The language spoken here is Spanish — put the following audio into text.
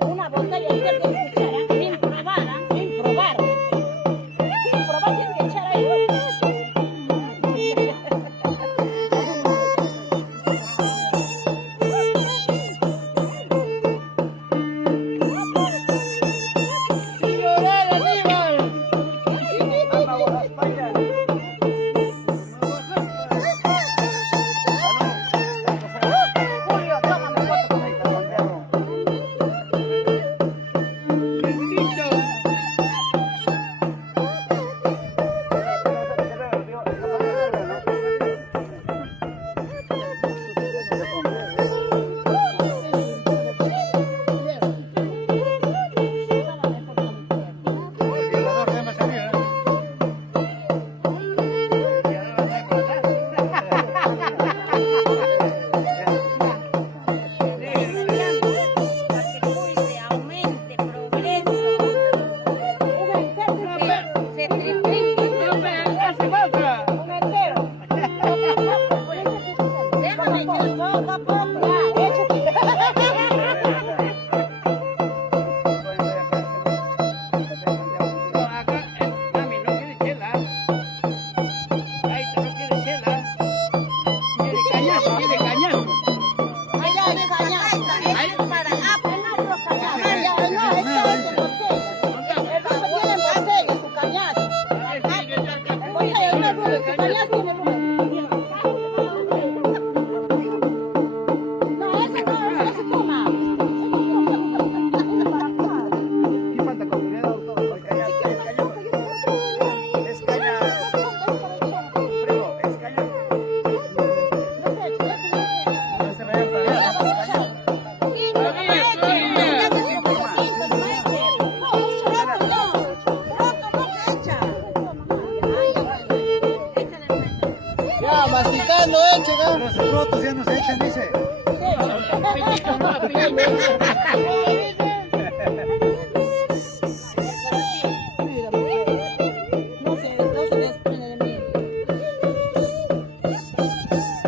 Una botella de cuchara sin probar, sin probar. Sin probar tienes que echar ahí. Julio, tómame foto con el redondeo. Ya, masticando, Los rotos ya no se echan, dice.